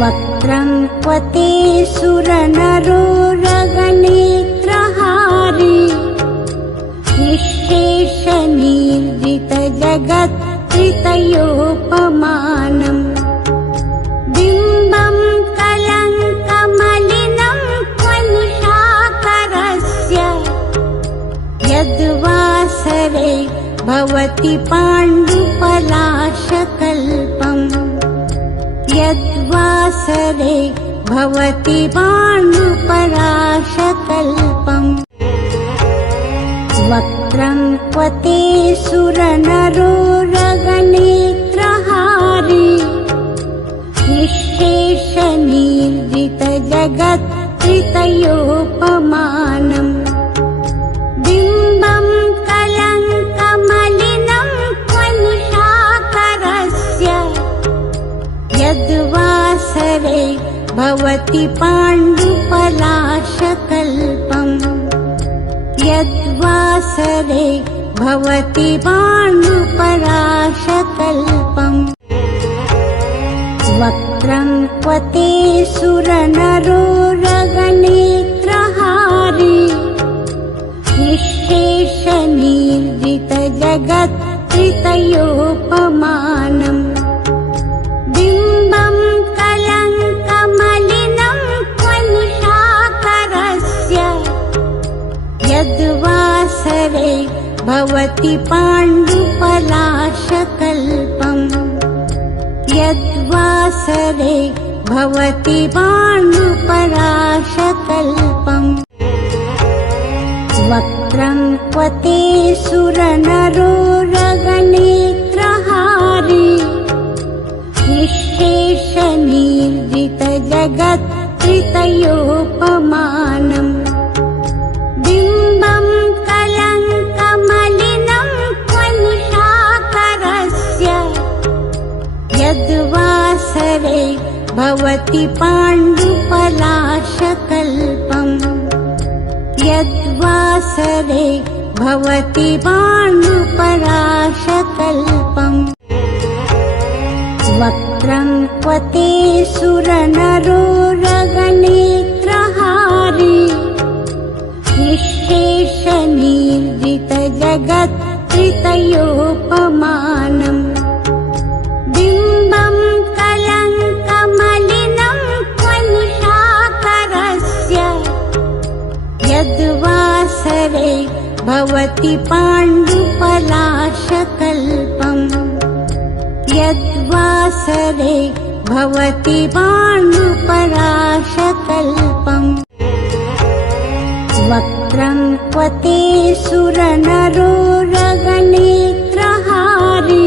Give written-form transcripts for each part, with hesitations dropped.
वक्त्रं क्वते सुरनरोरगनेत्रहारी निःशेषनिर्जितजगत्त्रितयोपमानम् बिम्बं कलङ्कमलिनं क्वनिशाकरस्य यद्वासरे भवति पाण्डुपलाशकल्पम् यद्वासरे भवति पाण्डुपलाशकल्पम् वक्त्रं क्वते सुरनरोरगनेत्रहारी निःशेषनिर्जितजगत्त्रितयोपमानम् बिम्बं कलङ्कमलिनं क्वनिशाकरस्य यद्वासरे भवति पाण्डुपलाशकल्पम् यद्वासरे भवति पाण्डुपलाशकल्पम् वक्त्रं क्वते सुरनरोरगनेत्रहारी निःशेषनिर्जितजगत्त्रितयोपमानम् बिम्बं कलङ्कमलिनं क्वनिशाकरस्य यद्वासरे भवति पाण्डुपलाशकल्पम् यद्वासरे भवति पाण्डुपलाशकल्पम् वक्त्रं क्वते सुरनरोरगनेत्रहारी निःशेषनिर्जितजगत्त्रितयोपमानम् बिम्बं कलङ्कमलिनं क्वनिशाकरस्य यद्वासरे भवति पाण्डुपलाशकल्पम् यद्वासरे भवति पाण्डुपलाशकल्पम् वक्त्रं क्वते सुरनरोरगनेत्रहारी निःशेषनिर्जितजगत्त्रितयोपमानम् बिम्बं कलङ्कमलिनं क्वनिशाकरस्य यद्वासरे भवति पाण्डुपलाशकल्पम् यद्वासरे भवति पाण्डुपलाशकल्पम् वक्त्रं क्वते सुरनरोरगनेत्रहारी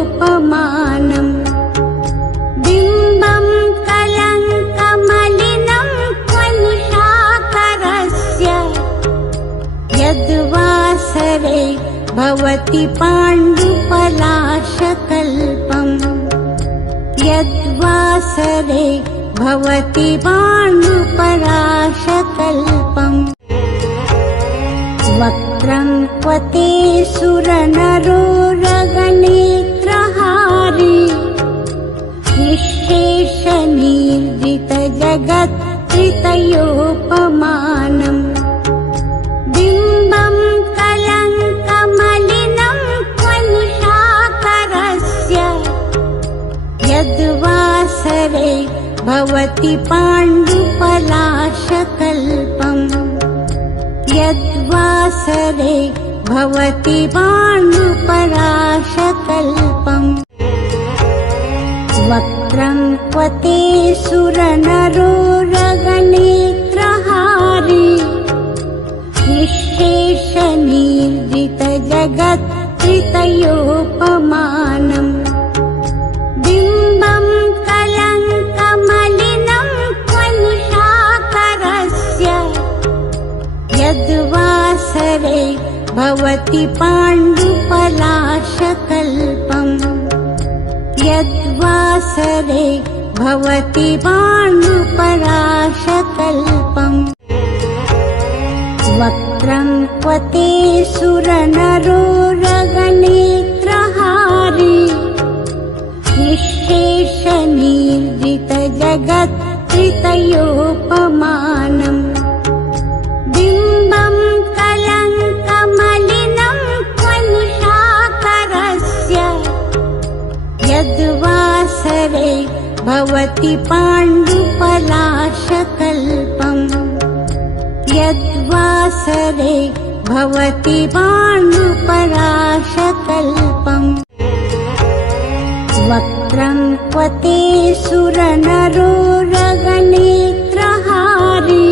निःशेषनिर्जितजगत्त्रितयोपमानम् बिम्बं कलङ्कमलिनं क्वनिशाकरस्य यद्वासरे भवति पाण्डुपलाशकल्पम् यद्वासरे भवति पाण्डुपलाशकल्पम् वक्त्रं क्वते सुरनरोरगनेत्रहारी निःशेषनिर्जितजगत्त्रितयोपमानम् बिम्बं कलङ्कमलिनं क्वनिशाकरस्य यद्वासरे भवति पाण्डुपलाशकल्पम् यद्वासरे भवति पाण्डुपलाशकल्पम् वक्त्रं क्वते सुरनरोरगनेत्रहारी निःशेषनिर्जितजगत्त्रितयोपमानम् बिम्बं कलङ्कमलिनं क्वनिशाकरस्य यद्वासरे भवति पाण्डुपलाशकल्पम् यद्वासरे भवति पाण्डुपलाशकल्पम् वक्त्रं क्वते सुरनरोरगनेत्र भवति पाण्डुपलाशकल्पम् यद्वासरे भवति पाण्डुपलाशकल्पम् वक्त्रं क्वते सुरनरोरगनेत्रहारी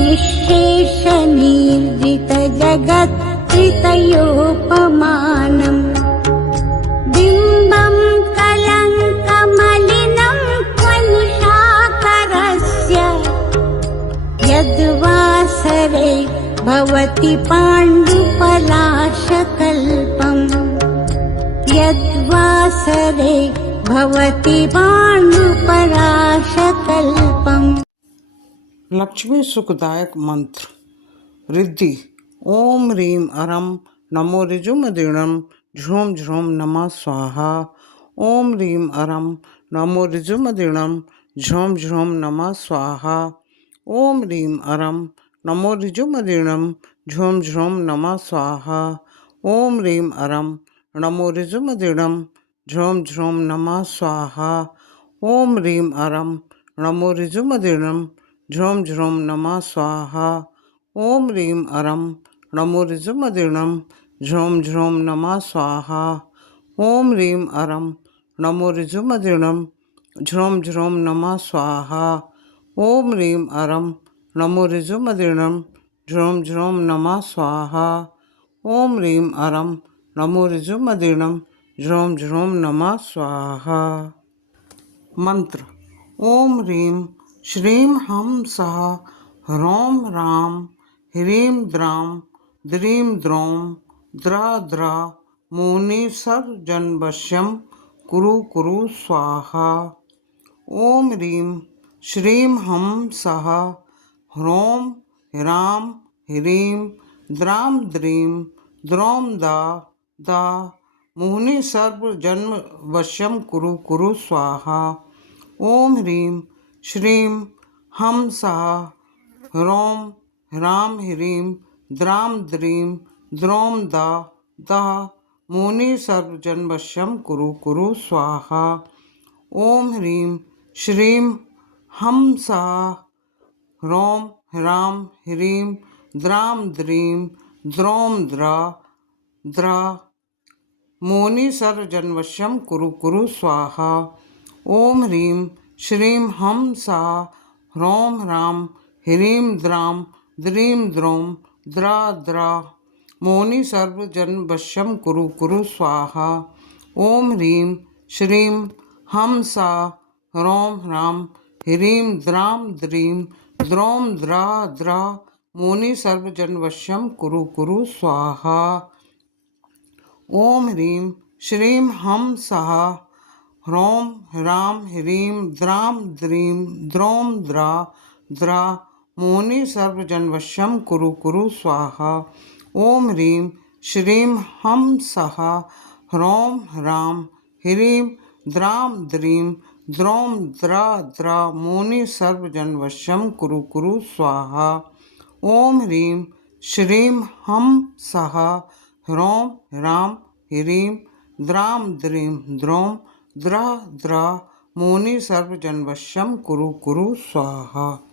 निःशेषनिर्जितजगत्त्रितयोपमानम् बिम्बं कलङ्कमलिनं त्वनिशाकरस्य यद्वासरे भवति पाण्डुपलाशकल्पम् यद्वासरे भवति पाण्डुपलाशकल्पम्। लक्ष्मी सुखदायक मंत्र रिद्धि। ओम ह्रीं अरं नमो ऋजुमदीर्णं झ्रूं झ्रूं नमः स्वाहा। ओम ह्रीं अरं नमो ऋजुमदीर्णं झ्रूं झ्रूं नमः स्वाहा। ओम ह्रीं अरं नमो ऋजुमदीर्णं झ्रूं झ्रूं नमः स्वाहा। ओम ह्रीं अरं नमो ऋजुमदीर्णं झ्रूं झ्रूं नमः स्वाहा। ओम ह्रीं अरं नमो ऋजुमदीर्णं झ्रूं झ्रूं नमः स्वाहा। ओम ह्रीं अरं नमो ऋजुमदीर्णं झ्रूं झ्रूं नमः स्वाहा। ओम ह्रीं अरं नमो ऋजुमदीर्णं झ्रूं झ्रूं नमः स्वाहा। ओम ह्रीं अरं नमो ऋजुमदीर्णं झ्रूं झ्रूं नमः स्वाहा। ओम ह्रीं अरं नमो ऋजुमदीर्णं झ्रूं झ्रूं नमः स्वाहा। मंत्र। ओम ह्रीं श्रीं हम सः ह्रौं रां ह्रीं द्रां द्रीं द्रौं द्रा द्रा मुनिसर्जनवश्यं कुरु कुरु स्वाहा। ओम ह्रीं श्रीं हम सः ह्रौं ह्रां ह्रीं द्रां द्रीं द्रौं दा दा मुनिसर्वजन्मवश्यं कुरु कुरु स्वाहा। ओम ह्रीं श्रीं हम सः ह्रौं ह्रां ह्रीं द्रां द्रीं द्रौं दा दा मुनिसर्वजन्मवश्यं कुरु कुरु स्वाहा। ओम ह्रीं श्रीं हम सः ह्रौं ह्रां ह्रीं द्रां द्रीं द्रौं द्रा द्रा मुनिसर्वजन्मवश्यं कुरु कुरु स्वाहा। ओम ह्रीं श्रीं हम सः ह्रौं ह्रां ह्रीं द्रां द्रीं द्रौं द्रा द्रा मुनिसर्वजन्मवश्यं कुरु कुरु स्वाहा। ओम ह्रीं श्रीं हम सः ह्रौं ह्रां ह्रीं द्रां द्रीं द्रौं द्रा द्रा मुनिसर्वजन्मवश्यं कुरु कुरु स्वाहा। ओम ह्रीं श्रीं हम सः ह्रौं ह्रां ह्रीं द्रां द्रीं द्रौं द्रा द्रा मुनिसर्वजन्मवश्यं कुरु कुरु स्वाहा। ओम ह्रीं श्रीं हम सः ह्रौं ह्रां ह्रीं द्रां द्रीं द्रौं द्रा द्रा मुनिसर्वजन्मवश्यं कुरु कुरु स्वाहा। ओम ह्रीं श्रीं हम सः ह्रौं ह्रां ह्रीं द्रां द्रीं द्रौं द्रा द्रा मुनिसर्वजन्मवश्यं कुरु कुरु स्वाहा।